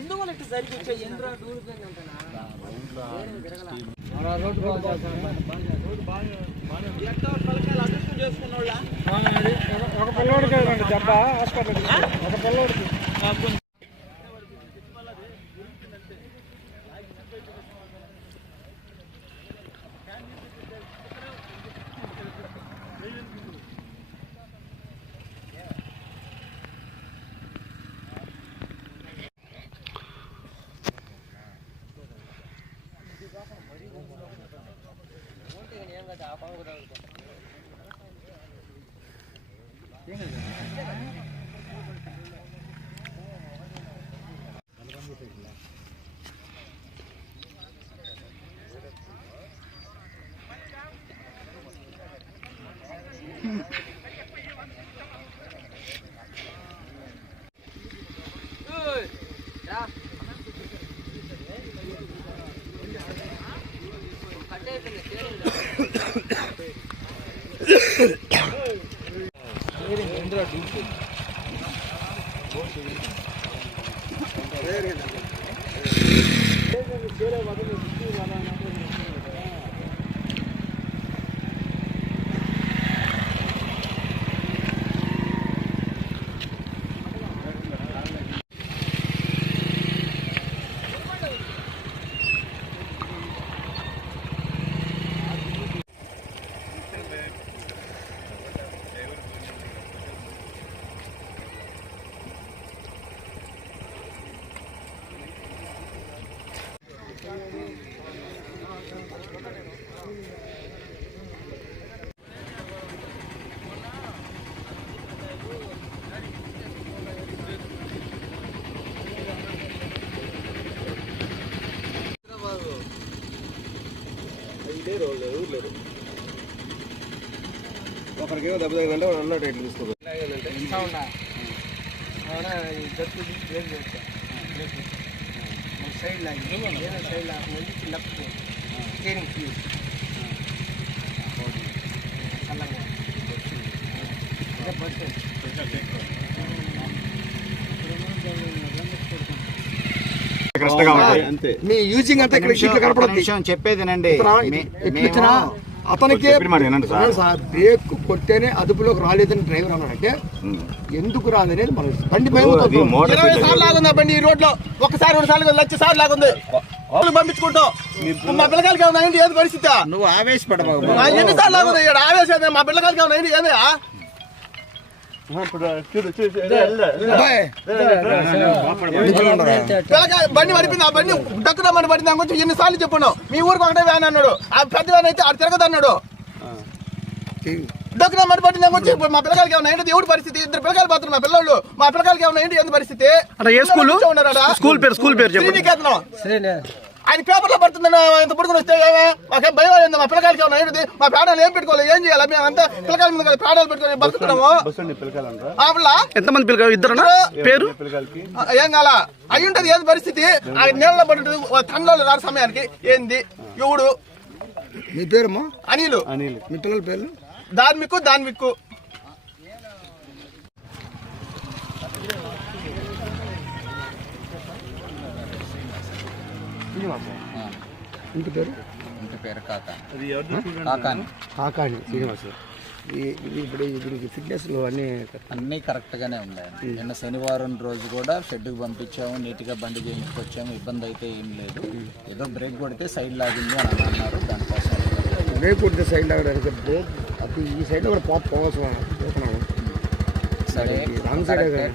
ఎందువల్ల ఇట్లా జరిగి అదృష్టం చేసుకున్న ఒక పిల్లోడికి దెబ్బ హాస్పిటల్ ఒక పిల్లోడికి ఒకరికేమో దెబ్బ తగ్గిందంటే వాడు అన్నట్టు ఎట్లు తీసుకోవాలి సైడ్ లాగి సైడ్ లాగా left steering please me using అంతా ఇక్కడ కనపడదు. చెప్పేదేనండి, అతనికి బ్రేక్ కొట్టేనే అదుపులోకి రాలేదని డ్రైవర్ అన్నాడంటే ఎందుకు రాదనేది మన బండి బండి ఈ రోడ్ లో ఒకసారి 2 సార్లు 1,00,000 సార్లు లాగుంది పంపించుకుంటాం. మా పిల్లకాయలకి ఏమైనా అయింది ఏది పరిస్థితి? నువ్వు ఆవేశపడవు. ఎన్నిసార్లు లాగుంది ఇక్కడ ఆవేశం? మా పిల్లకాయలకి ఏమైనా అయింది ఏది? బండి పడిపోయింది. ఆ బండి డక్కున బండి పడింది అని కొంచెం ఎన్నిసార్లు చెప్పాను. మీ ఊరికి ఒకటే వ్యాన్ అన్నాడు, ఆ పెద్ద వ్యాన్ అయితే అది తిరగదు అన్నాడు. డక్కున బండి పడింది అని వచ్చి మా పిల్లకాయలకి ఏమైనా ఏంటి దేవుడి పరిస్థితి? 2 పిల్లకాయలు పోతున్నారు మా పిల్లలు. మా పిల్లకాయలకి ఏమైనా ఏంటి ఏంటి పరిస్థితి? ఆయన పేపర్లో పడుతుందని ఇంత పుడుకుని వస్తే మాకేం భయం అయింది. మా పిల్లకాయలకి ఏమైనా ఏంటిది? మా ప్రాణాలు ఏం పెట్టుకోవాలి? ఏం చేయాలి? మేము అంతా పిల్లకాయల మీద ప్రాణాలు పెట్టుకొని బతుకుతున్నాము. ఎంతమంది పిల్లలు? 2 పేరు ఏం కాల అయి ఉంటది. ఏది పరిస్థితి? ఆ నీళ్ళలో పడి తండ్రులు రాని సమయానికి ఏంది ఎవడు? మీ పేరమ్మా? అనిలు. మీ పిల్లల పేర్లు? దాన్విక్కు. ఇంటి పేరు కాకాని శ్రీనివాసు. ఇప్పుడు దీనికి ఫిట్నెస్ అన్నీ కరెక్ట్గానే ఉన్నాయి. నిన్న శనివారం రోజు కూడా షెడ్కి పంపించాము, నీట్గా బండి చేయించుకొచ్చాము. ఇబ్బంది అయితే ఏం లేదు. ఏదో బ్రేక్ కొడితే సైడ్ లాగింది అని అన్నారు. దానికోసం బ్రేక్ కొడితే సైడ్ లాగడానికి బ్రేక్ అది ఈ సైడ్లో కూడా పోవాల్సిన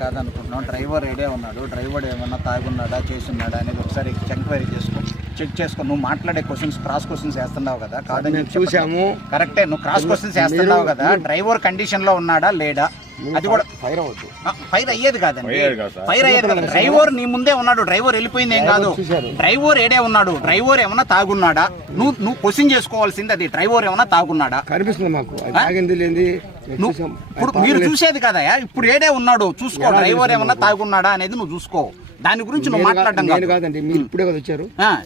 కాదనుకుంటున్నాం. డ్రైవర్ ఏడే ఉన్నాడు. డ్రైవర్ ఏమన్నా తాగున్నాడా చేసున్నాడా అనేది ఒకసారి ఎంక్వైరీ చెక్ చేసుకో. నువ్వు మాట్లాడే క్రాస్ క్వశ్చన్స్ వేస్తున్నావు కదా. కాదని చూసాము. కరెక్టే, నువ్వు క్రాస్ క్వశ్చన్స్ వేస్తున్నావు కదా. డ్రైవర్ కండిషన్ లో ఉన్నాడా లేడా? అది కూడా ఫైర్ అయ్యేది కాదండి. ఫైర్ అయ్యేది కదా. డ్రైవర్ నీ ముందే ఉన్నాడు. డ్రైవర్ వెళ్ళిపోయింది ఏం కాదు. డ్రైవర్ ఏడే ఉన్నాడు. డ్రైవర్ ఏమన్నా తాగున్నాడా? నువ్వు క్వశ్చన్ చేసుకోవాల్సింది అది. డ్రైవర్ ఏమన్నా తాగున్నాడా కనిపిస్తుంది మాకు. ఇప్పుడు మీరు చూసేది కదా. ఇప్పుడు ఏడే ఉన్నాడు చూసుకో. డ్రైవర్ ఏమన్నా తాగున్నాడా అనేది నువ్వు చూసుకో. దాని గురించి నువ్వు మాట్లాడడం కాదండి. మీరు ఇప్పుడే వచ్చారు.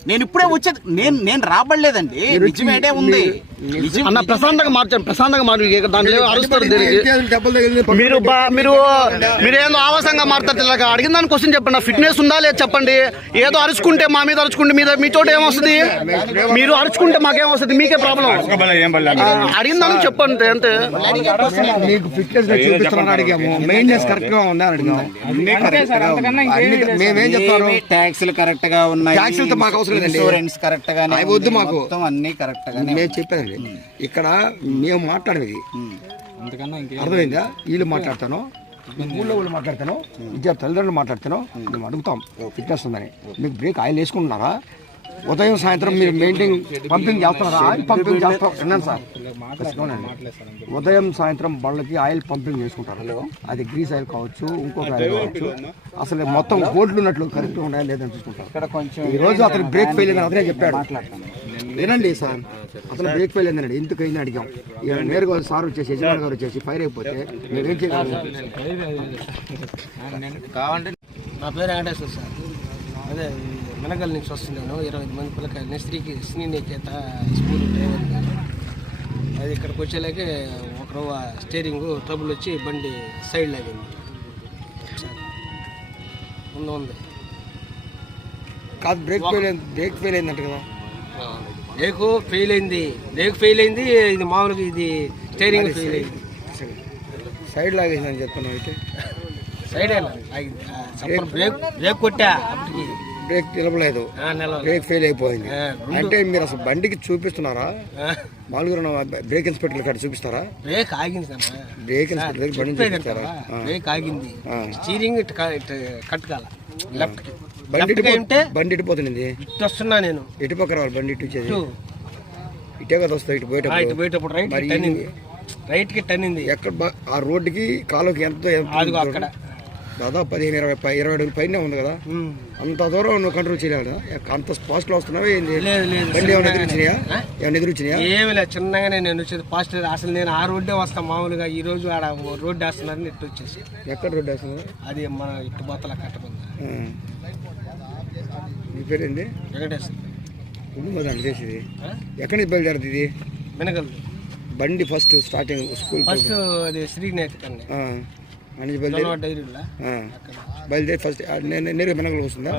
నేను ఇప్పుడే వచ్చేది. నేను రాబడలేదండి. నిజమేడే ఉంది. అన్న ప్రశాంతంగా మార్చండి, ప్రశాంతంగా మార్చి దాంట్లో అరుస్తారు దేనికి డబ్బులు తగిలింది మీరు ఏదో ఆవాసంగా మారుతారు ఇలాగ అడిగిన దాని క్వశ్చన్ చెప్పండి. ఫిట్నెస్ ఉందా లేదు చెప్పండి. ఏదో అరుచుకుంటే మా మీద అరుచుకుంటే మీ చోట ఏమొస్తుంది? మీరు అరుచుకుంటే మాకేమొస్తుంది? మీకే ప్రాబ్లం. అడిగిన దానికి చెప్పండి అంతే. మీకు ఫిట్నెస్ చూపిస్తున్నాను అడిగాము, మెయింటెనెన్స్ కరెక్ట్ గా ఉందా అని అడిగాము. మేమేం చెప్తారు? ట్యాక్సులు కరెక్ట్ గా ఉన్నాయి, ట్యాక్సులతో మాకు అవసరం లేదండి, ఇన్సూరెన్స్ కరెక్ట్ గా వద్దు మాకు, అన్ని కరెక్ట్ గా. మేము చెప్పేది ఇక్కడ మేము మాట్లాడేది అర్థమైందా? వీళ్ళు మాట్లాడతాను, ఊళ్ళో వాళ్ళు మాట్లాడతాను, విద్యార్థి తల్లిదండ్రులు మాట్లాడతాను. మేము అడుగుతాం ఫిట్నెస్ ఉందని. మీకు బ్రేక్ ఆయిల్ వేసుకుంటున్నారా? ఉదయం సాయంత్రం మీరు మెయింటైన్ పంపింగ్ చేస్తున్నారా? ఆయిల్ పంపింగ్ చేస్తాం విన్నాను సార్. ఉదయం సాయంత్రం బళ్ళకి ఆయిల్ పంపింగ్ చేసుకుంటారు. అది గ్రీస్ ఆయిల్ కావచ్చు, ఇంకొక ఆయిల్ కావచ్చు. అసలు మొత్తం గోల్డ్లు ఉన్నట్లు కరెక్ట్గా ఉన్నాయా లేదని చూసుకుంటారు. ఈ రోజు అతను బ్రేక్ ఫెయిల్ అయిందని అతనే చెప్పాడు. వినండి సార్, అతను బ్రేక్ ఫెయిల్ అయిందండి. ఎందుకు అయింది అడిగాం. నేరుగా సార్ వచ్చేసి యజమాని గారు వచ్చేసి ఫైర్ అయిపోతే మేమేం చేయగలం? నా పేరు వెంకటేశ్వర సార్. అదే మెనగల్ నుంచి వస్తున్నాను. 25 మంది పిల్లకాయలని శ్రీనికేత స్కూల్ డ్రైవర్ గారు. అది ఇక్కడికి వచ్చేలాగే ఒక స్టీరింగ్ ట్రబుల్ వచ్చి బండి సైడ్ లాగింది. ఉంది కాదు, బ్రేక్ ఫెయిల్ అయిందంట కదా. బ్రేక్ ఫెయిల్ అయింది. ఇది మామూలుగా ఇది స్టీరింగ్ ఫెయిల్ అయింది. సైడ్ లాగేసిందని చెప్తున్నాను. అయితే సైడ్ బ్రేక్ కొట్టా, అప్పటికి బ్రేక్ నిలబలేదు, బ్రేక్ ఫెయిల్ అయిపోయింది. అంటే మీరు అసలు బండికి చూపిస్తున్నారా? మామూలుగా బ్రేక్ ఇన్స్పెక్టర్ కాడ చూపిస్తారా? బ్రేక్ ఆగింది, బ్రేక్ ఇన్స్పెక్టర్ బండి చూపిస్తారా? బ్రేక్ ఆగింది, స్టీరింగ్ కట్ కాల లెఫ్ట్ కి. బండి ఇటుపోతుంది. ఇటు వస్తున్నా నేను, ఇటు పక్క రావాలి బండి. ఇటు వచ్చేది ఇటే కదా వస్తాయి. ఇటు పోయేటప్పుడు రైట్ కి టర్న్ అయింది. ఎక్కడ ఆ రోడ్డుకి కాలువకి ఎంత అక్కడ దాదాపు 15-20 అడుగుల పైన ఉంది కదా. అంత దూరం నువ్వు కంట్రోల్ చేయాలి. అంత ఫాస్ట్ లో వస్తున్నావా ఏంది? బండి ఏమైనా ఎదురుచ్చినాయా? ఏమి లేదు, చిన్నగానే నేను వచ్చేది ఫాస్ట్. అసలు నేను ఆ రోడ్డే వస్తాను మామూలుగా. ఈ రోజు ఆడ రోడ్డు వేస్తున్నారని ఇటు వచ్చేసి. ఎక్కడ రోడ్డు వేస్తున్నారు? అది మన ఇటు బొత్తల కట్టకుండా. మీ పేరేంది? వెంకటేశ్వర. చేసేది ఎక్కడి నుంచి బయలుదేరుతుంది ఇది? మెనగల్ బండి ఫస్ట్ స్టార్టింగ్ స్కూల్ ఫస్ట్ అది శ్రీనేత్ బయలుదేరి ఫస్ట్ నేరుగా మెనగలు వస్తుందా?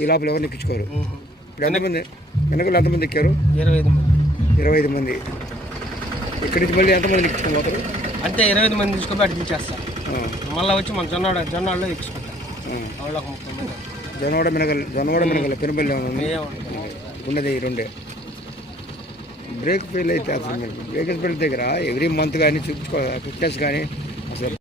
ఈ లోపల ఎవరిని ఎక్కించుకోరు. ఇప్పుడు ఎంతమంది మెనగలు ఎంతమంది ఎక్కారు? 25 మంది. ఇక్కడి నుంచి మళ్ళీ ఎంతమంది ఎక్కించుకొని పోతారు? అంటే 25 మంది తీసుకొని అటు దించేస్తారు. మళ్ళీ వచ్చి మన జొన్నవాడలో ఎక్కించుకుంటారు. జొన్నవాడ మెనగల పెనుబల్లి ఉన్నది ఈ రెండే. బ్రేక్ ఫెయిల్ అయితే అసలు బ్రేక్ ఫెయిల్ దగ్గర ఎవ్రీ మంత్ కానీ చూపించుకోవాలి ఫిట్నెస్ కానీ అసలు